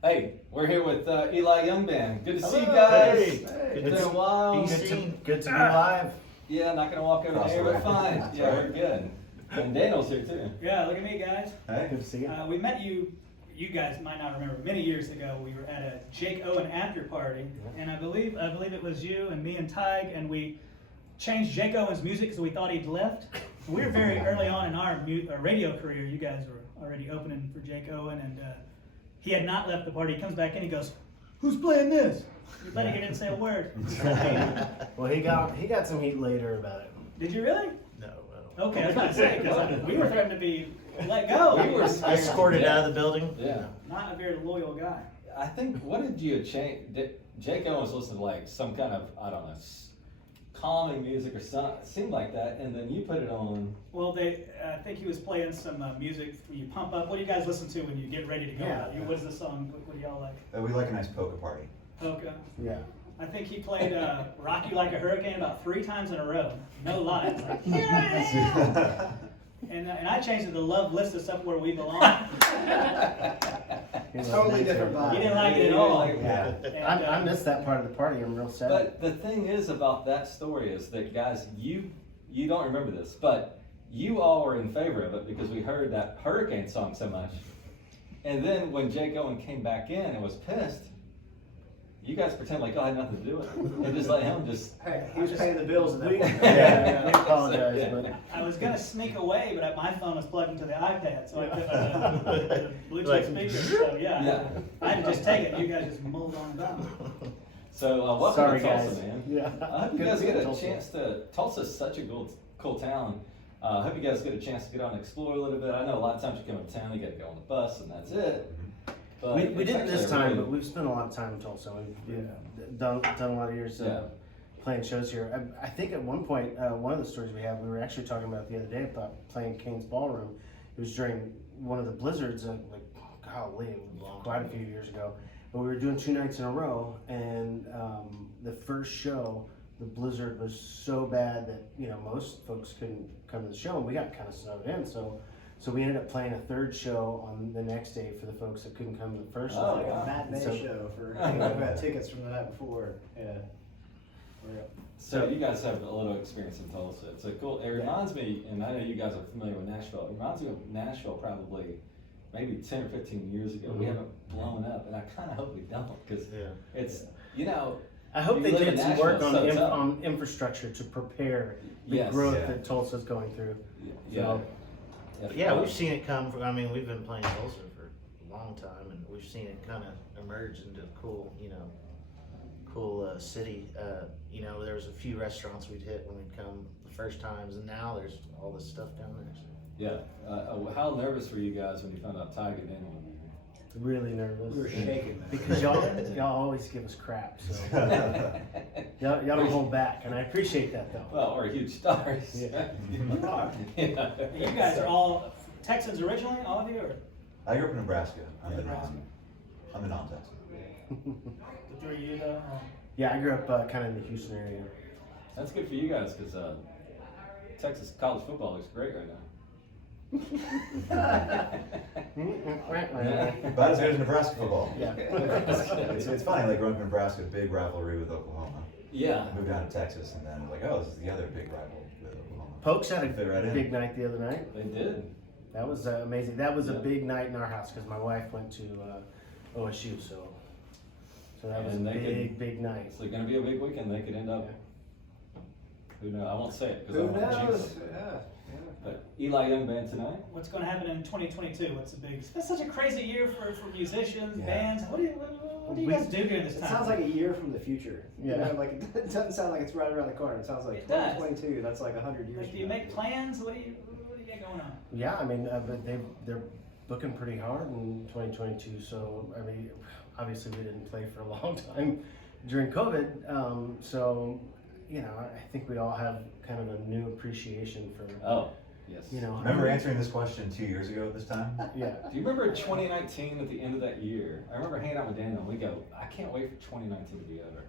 Hey, we're here with Eli Young Band. Good to see you Hello. guys. Hey. It's been a while. Good to be live. Yeah, not gonna walk over there, but fine. Yeah, we're good. And Daniel's here too. Yeah, look at me, guys. Hey, good to see you. We met you. You guys might not remember. Many years ago, we were at a Jake Owen after party, and I believe it was you and me and Tige, and we changed Jake Owen's music because we thought he'd left. We were very early on in our radio career. You guys were already opening for Jake Owen, and he had not left the party. He comes back in, he goes, "Who's playing this?" But he didn't say a word. Well, he got some heat later about it. Did you really? No. Okay, I was going to say, because we were threatened to be let go. We were escorted out of the building. Yeah. Not a very loyal guy. I think, what did you change? Jake Owen was listening to like some kind of, I don't know, calming music or something. It seemed like that, and then you put it on. Well, I think he was playing some music when you pump up. What do you guys listen to when you get ready to go out? What's the song? What do y'all like? We like a nice polka party. Polka? Yeah. I think he played Rock You Like a Hurricane about 3 times in a row. No lies. Like, here I am! And I changed it to Love List of Stuff Where We Belong. Totally different vibe. He didn't like it at all. Yeah. And, I missed that part of the party. I'm real sad. But the thing is about that story is that, guys, you don't remember this, but you all were in favor of it because we heard that Hurricane song so much. And then when Jake Owen came back in and was pissed, you guys pretend like I had nothing to do with it. And just let him just... Hey, he was paying the bills at that point. Yeah, we apologize. Yeah. But I was going to sneak away, but my phone was plugged into the iPad, so I put the Bluetooth speaker. So yeah, I had to just take it. You guys just mulled on about. So welcome sorry, to Tulsa, guys. man. Yeah. I hope you Good guys to get see a Tulsa. chance to... Tulsa's such a cool town. I hope you guys get a chance to get out and explore a little bit. I know a lot of times you come to town, you got to go on the bus, and that's it. But We it's didn't actually this time, really- but we've spent a lot of time in Tulsa. We've done a lot of years playing shows here. I think at one point, one of the stories we had, we were actually talking about the other day about playing Kane's Ballroom. It was during one of the blizzards, quite a few years ago. But we were doing 2 nights in a row, and the first show, the blizzard was so bad that most folks couldn't come to the show, and we got kind of snowed in. So we ended up playing a third show on the next day for the folks that couldn't come to the first Oh, Like wow. a matinee So- show for people who had tickets from the night before. Yeah. So you guys have a little experience in Tulsa. It's a cool. It reminds me, and I know you guys are familiar with Nashville. It reminds me of Nashville probably maybe 10 or 15 years ago. We haven't blown up, and I kind of hope we don't because it's I hope You they live in did some Nashville, work so it's up. on infrastructure to prepare the Yes. growth Yeah. that Tulsa's going through. yeah. Yeah, we've seen it come from, I mean, we've been playing Tulsa for a long time, and we've seen it kind of emerge into a cool, city. There was a few restaurants we'd hit when we'd come the first times, and now there's all this stuff down there. So. Yeah. How nervous were you guys when you found out Tige and Daniel? Really nervous. We were shaking, man. Because y'all always give us crap, so y'all don't hold back, and I appreciate that though. Well, we're huge stars. Yeah. Yeah. You guys are all Texans originally, all of you? Or I grew up in Nebraska. I'm Nebraska. a non-Texan. the 3 of you though? Yeah, I grew up kind of in the Houston area. That's good for you guys because Texas college football looks great right now. About as good as Nebraska football. Yeah. It's funny, like growing up in Nebraska, big rivalry with Oklahoma. Yeah. I moved down to Texas, and then like, oh, this is the other big rival with Oklahoma. Pokes had Fit a right in. big night the other night. They did. That was amazing. That was a Yeah. big night in our house because my wife went to OSU, so that was And a they big night. It's going to be a big weekend. They could end up. Who knows? I won't say it because I Who don't want to jinx knows? it. Yeah. But Eli Young Band tonight. What's going to happen in 2022? What's the big? It's been such a crazy year for musicians, Yeah. bands. What do you guys do during this It time? sounds like a year from the future. Yeah. Like it doesn't sound like it's right around the corner. It sounds like It does. 2022. That's like 100 years. Like, do you from now. make plans? What do you got going on? Yeah, I mean, but they're booking pretty hard in 2022. So I mean, obviously we didn't play for a long time during COVID. So I think we all have kind of a new appreciation for Oh, yes. Remember answering this question 2 years ago at this time? Yeah. Do you remember 2019 at the end of that year? I remember hanging out with Daniel and we go, I can't wait for 2019 to be over.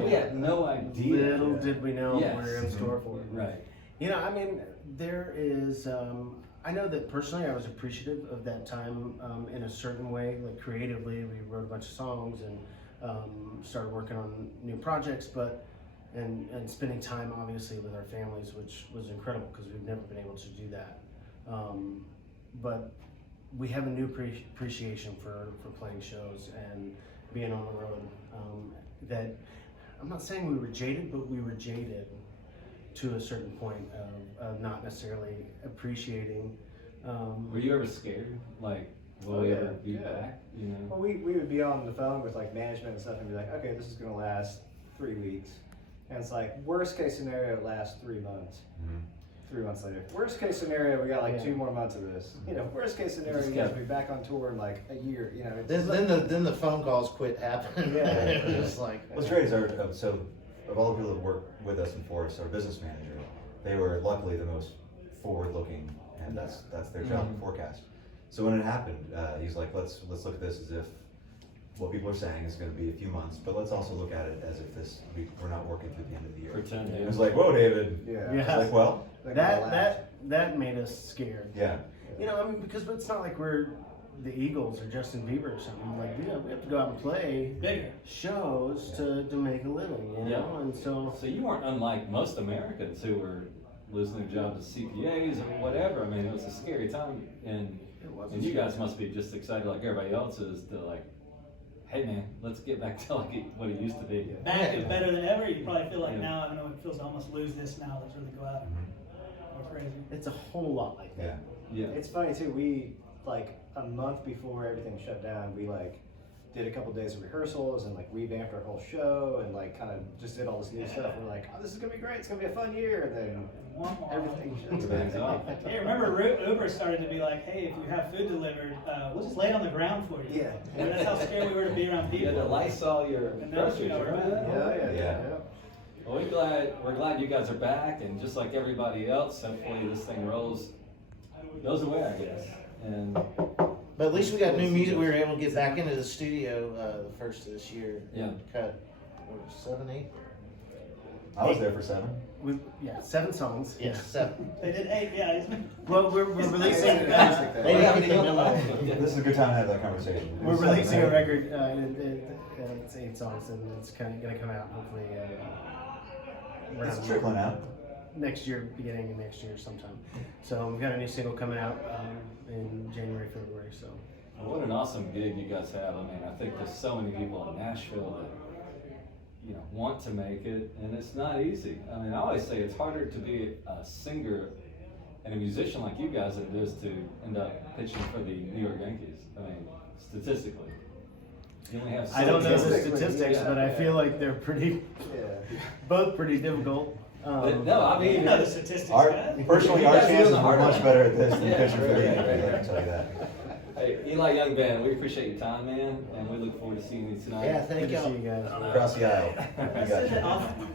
We had no idea. Little did we know Yes. what we were in store for. Right. I mean, there is. I know that personally I was appreciative of that time in a certain way, like creatively. We wrote a bunch of songs and started working on new projects, and spending time obviously with our families, which was incredible because we've never been able to do that. But we have a new appreciation for playing shows and being on the road. That I'm not saying we were jaded, but we were jaded to a certain point of not necessarily appreciating. Were you ever scared? Like, will we ever be back? You know? Well, we would be on the phone with like management and stuff and be like, okay, this is gonna last 3 weeks. And it's like, worst case scenario, it lasts 3 months. 3 months later. Worst case scenario, we got like 2 more months of this. You know, worst case scenario, you guys will be back on tour in like a year. You know, it's Then the phone calls quit happening. Yeah. It was just like, What's great is so of all the people that work with us in Forest, our business manager, they were luckily the most forward-looking, and that's their job, forecast. So when it happened, he's like, let's look at this as if what people are saying is going to be a few months, but let's also look at it as if we're not working through the end of the year. Pretend. And it was like, whoa, David. Yeah. Yeah. It's like, well, That made us scared. yeah. You know, I mean, because it's not like we're the Eagles or Justin Bieber or something. Like, yeah, we have to go out and play Bigger. shows to make a living, you know? Yeah. And so, So you weren't unlike most Americans who were losing their jobs as CPAs or whatever. I mean, it was a scary time, and it was. you guys must be just excited like everybody else is to like, hey man, let's get back to like what it used to be. Back is better than ever. You probably feel like Yeah. now, I know it feels to almost lose this now. Let's really go out and go crazy. It's a whole lot like that. Yeah. Yeah. It's funny too. We like a month before everything shut down, we like did a couple days of rehearsals and like revamped our whole show and like kind of just did all this new stuff. We're like, oh, this is gonna be great. It's gonna be a fun year. And then everything shuts Everything's down. off. Hey, remember Uber started to be like, hey, if you have food delivered, we'll just lay it on the ground for you. Yeah. And that's how scared we were to be around You had to people. Lysol your And now, groceries. you know, Remember that? Yeah. Well, we're glad you guys are back, and just like everybody else, hopefully this thing goes away, I guess. And but at least we got new music. We were able to get back into the studio the first of this year. Yeah. Cut, what was it, 7, 8? I was there for 7. 7 songs. Yeah, 7. They did 8, yeah. Well, we're releasing. They didn't get any memo. This is a good time to have that conversation. We're releasing a record. It's 8 songs, and it's kind of gonna come out hopefully It's around trickling out. next year, beginning of next year sometime. So we've got a new single coming out in January, February. So what an awesome gig you guys have. I mean, I think there's so many people in Nashville that, you know, want to make it, and it's not easy. I mean, I always say it's harder to be a singer and a musician like you guys than it is to end up pitching for the New York Yankees. I mean, statistically. You only have so I don't know the Statistically, statistics, yeah, but I yeah. feel like they're both pretty difficult. But no, I You mean, know the statistics, Our, guys. personally, You our guys are doing chances the are hard much one. better at this than Yeah, pitching for the right, Yankees, I right. can tell you that. hey, Eli Young Band, we appreciate your time, man, and we look forward to seeing you tonight. Yeah, Good thank to see y'all. you guys. Across the aisle. You got you. Awesome.